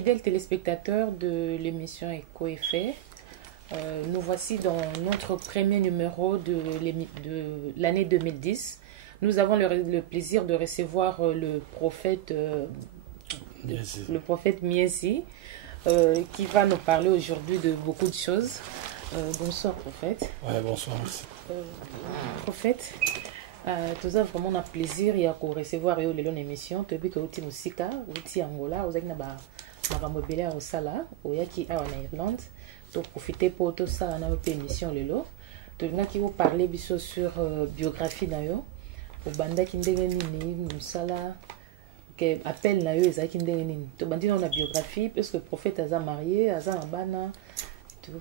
fidèles téléspectateurs de l'émission Écho et Fait, nous voici dans notre premier numéro de l'année 2010. Nous avons le plaisir de recevoir le prophète Miesi, qui va nous parler aujourd'hui de beaucoup de choses. Bonsoir, prophète. Ouais, bonsoir, merci. Prophète, nous avons vraiment un plaisir de recevoir l'émission. Tu as vu que tu es en Angola, tu es en Sala, tu es en Irlande. Tu profiter pour tout ça dans notre émission. Tu as parlé sur biographie. Pour banda qui ndenge sala que appel na yo ezaki ndenge nini to bandi na biographie parce que prophète aza marié aza na bana tout.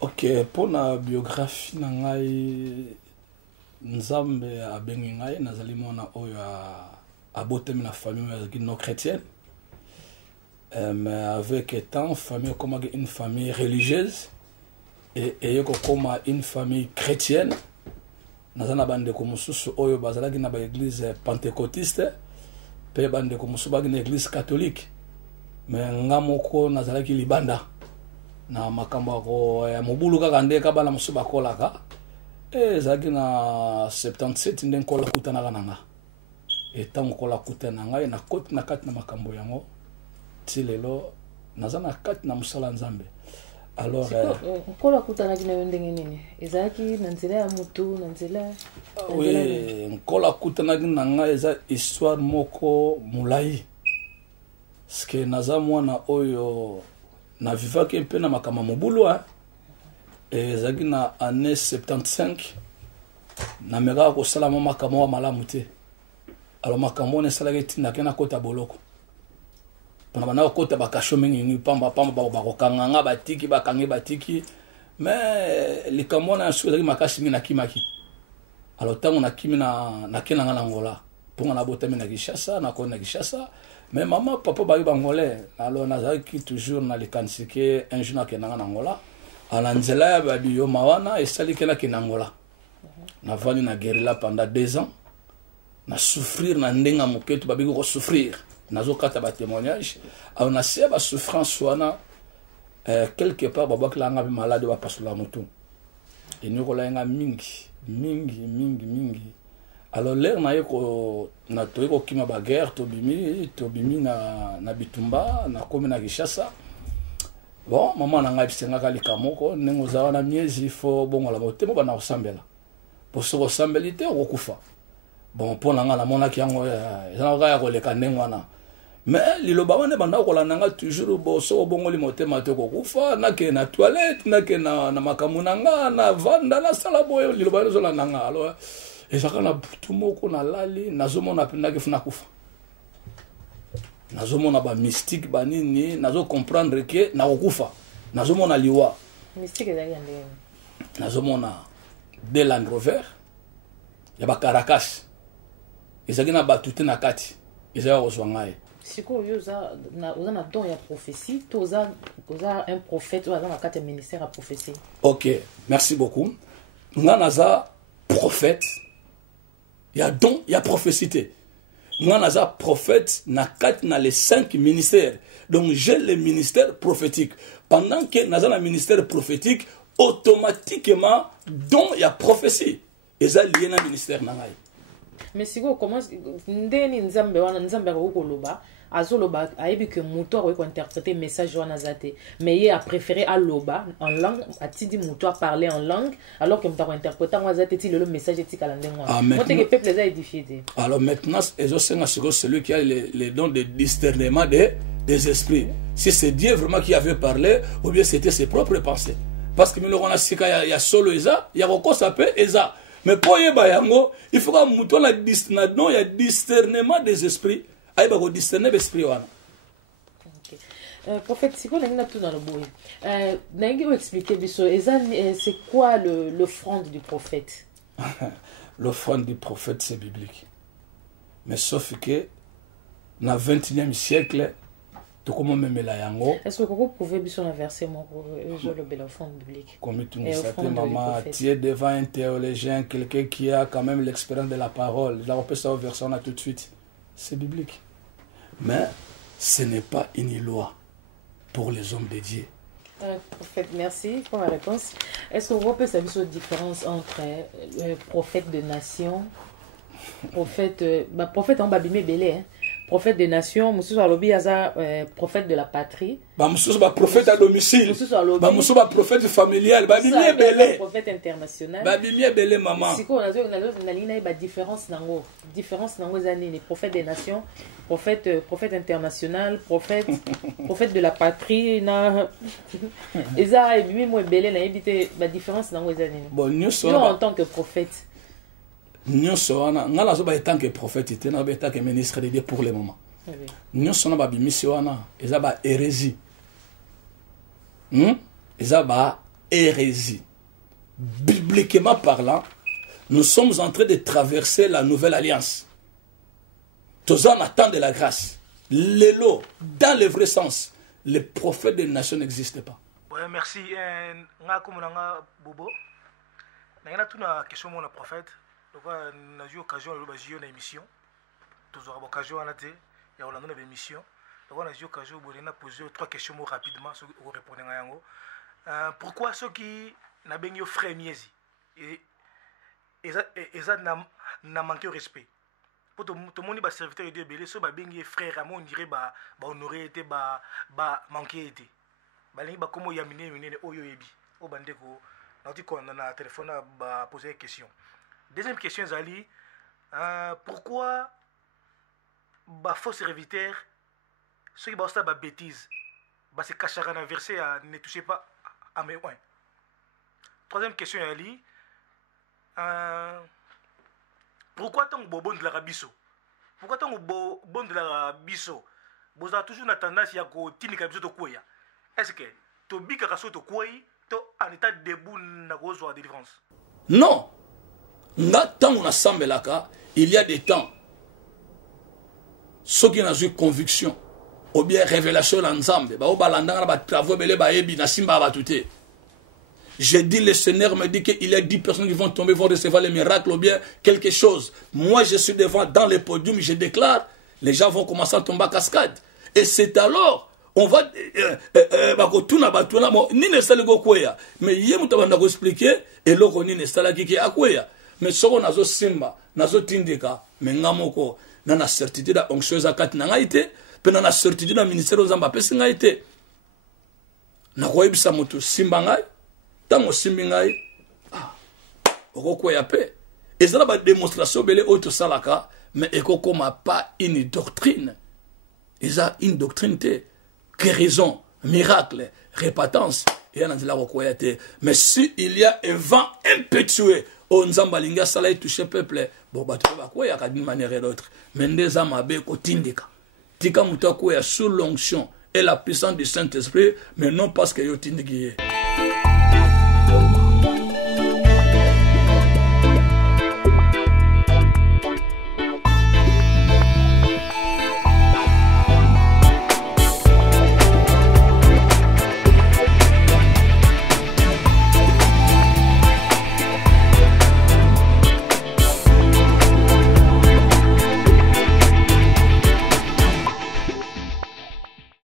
OK, pour la biographie na ngai nzambe abengi ngai nazali mona oyo abotemi na famille non chrétienne, mais avec temps famille comme une famille religieuse et comme une famille chrétienne. Nazana bande ko mususu oyo bazalaki na ba église pentecôtiste pe bande ko mususu ba église catholique, mais ngamoko nazalaki libanda na makambo ko ya mobulu kaka nde ka bana mususu bakolaka ezalaki na 77 nde nkola kutana kananga etango kola kutana ngai na koti na kati na makambo yango tilelo nazana kati na musala nzambe. Alors kola kutana kina ndenge nini ezaki nanzela ya mutu nanzela oui kola kutana kina nga eza histoire moko mulai ske naza mwana oyo na vivaki mpe na makama mobulu ezaki na année 75 na meka kosala makama wa malamu te. Alors makamo ne salaki tinda kena kota boloko pana bana kota bakasho mingi pamba bakokanga batiki bakangi batiki, mais likambo na suza makasi mingi na kimaki. Alors tango na kimi na kenanga na Angola ponga na botami na Kinshasa na kona Kinshasa, mais maman papa ba bangolais. Alors nazaki toujours na likansike un jour na kenanga na Angola ala nzela ba biyo mawana esali kena Angola na vani na guerrilla pendant 2 ans na souffrir na ndenga moketu babiko ko souffrir nazo kata ba témoignage on a seba souffrance wana quelque part babak la nga malade wa pasula mutu et nous kola nga mingi. Alors l'air na yeko na toyeko kima ba guerre tobimi na bitumba na komi na Kinshasa. Bon maman na nga bisenga kalika moko nengo za na miezi fo bongo la motema bana osambela pour se resembelité okufa. Bon pour nga na mona ki yango za nga ya koleka nengo wana. Mais liloba wana banda ko lananga toujours boso bongo limotema te ko kufa na ke na toilette na ke na makamuna nga na vanda na sala boyo liloba zo lananga. Alors ezaka na tumoko na lali nazomona pinda ke funa kufa nazomona ba mystique ba nini nazo comprendre que na kufa nazomona liwa mystique ezali ndenge nazomona de Land Rover ya ba Caracas ezaki na batute na kati ezaka kozwangaye. Siko yoza na don ya prophétie, toza un prophète ou na kati ministère à prophétie. OK, merci beaucoup. Nga naza prophète. Ya don ya prophétie. Nga naza prophète na kati na les 5 ministères. Donc j'ai le ministère prophétique. Pendant que naza na ministère prophétique, automatiquement don ya prophétie. Eza lié na ministère na ngai. Mais si vous commencez ndeni nzambe ko loba azoloba aibi que muto ko interpréter message wana zate, mais il a préféré à loba en langue a dit muto à parler en langue alors que muto ko interpréter wana zate ti le message ti kala ndengo moi te que peuple les a édifié. Alors maintenant celui qui a les dons de discernement des esprits, si c'est Dieu vraiment qui avait parlé ou bien c'était ses propres pensées, parce que milorona sika ya solo eza ya roko sape eza. Mais pour yeba yango, il faut que muto la discernement, il y a discernement des esprits. Aïba ko discerner l'esprit wana. OK. Prophète, si vous n'avez tout dans le bout. N'avez vous expliquer biso c'est quoi l'offrande du prophète? L'offrande du prophète c'est biblique. Mais sauf que dans le 21e siècle est-ce que vous pouvez dire un verset sur le bel offrande biblique? Comme tu nous sais, maman, tu es devant un théologien, quelqu'un qui a quand même l'expérience de la parole. Là, on peut savoir verset, on a tout de suite. C'est biblique. Mais ce n'est pas une loi pour les hommes de Dieu. Prophète, merci pour la réponse. Est-ce qu'on peut savoir la différence entre prophète de nation, prophète en Babime Belé, hein? Prophète des nations, Moussou Alobi Aza, prophète de la patrie. Moussou prophète à domicile. Moussou prophète familial. Babimie Belé. Prophète international. Babimie Belé maman. Si quoi, on a une différence nango. Différence nango zani, les prophètes des nations, prophète international, prophète de la patrie na. Eza et lui moi Belé na évité la différence nango zani. Bon, nous en tant que prophète. Nous sommes en tant que prophète, en tant que ministre de Dieu pour le moment. Nous sommes en hérésie. Hérésie. Bibliquement parlant, nous sommes en train de traverser la nouvelle alliance. Tous en attendent de la grâce. L'élo, dans le vrai sens, les prophètes des nations n'existent pas. Ouais, merci. Bobo. Je vais une question mon prophète. Donc, on a eu l'occasion de faire une émission. Nous avons eu l'occasion de faire une émission. Donc, on a eu l'occasion de poser 3 questions rapidement sur vous répondre à yango. Pourquoi ceux qui n'ont pas eu frère Miezi et ça n'a manqué de respect? Pour tout le monde, les serviteurs de Dieu, ceux qui ont eu frère, on dirait qu'ils ont honoré, qu'ils ont manqué. Ils ont comme yamine, oyoyebi. Au bandeko, on a téléphone à poser des questions. Deuxième question, Zali, pourquoi les faux serviteurs, ceux qui ont fait des bêtises, se cachent dans un verset, ne touchez pas à mes points. Troisième question, Zali, pourquoi tant que bon de la biso? Pourquoi tant que bon de la biso? Vous avez toujours une tendance à tirer biso de quoi? Est-ce que tu as bien de quoi? Tu es en état debout dans la délivrance? Non! Tant on assemble là, il y a des temps. Ceux qui ont eu conviction, ou bien révélation ensemble, j'ai dit, le Seigneur me dit qu'il y a 10 personnes qui vont tomber, vont recevoir les miracles, ou bien quelque chose. Moi, je suis devant, dans le podium, je déclare, les gens vont commencer à tomber à cascade. Et c'est alors, on va ni ne sale go kwea mais yemu tabanda go expliquer et loko ni ne sala kiki akwea mais soko nazo simba nazo tindika mais ngamoko na certitude da onction za kati na ngaite pe na certitude na ministère zamba pesi ngaite na ko yebisa moto simba ngai tango simbi ngai oko kwea pe ezala ba démonstration belé auto salaka mais ekoko ma pas une doctrine eza une doctrine te guérison, miracle, répatance, et on a dit la recoyate. Mais si il y a un vent impétueux, on Nzambalinga Salai touche peuple, bon, bah, tu vas quoi, il y a d'une manière et d'autre. Mais des amabe, kotindika. Tika mutakoya sous l'onction et la puissance du Saint-Esprit, mais non parce que yotindiki.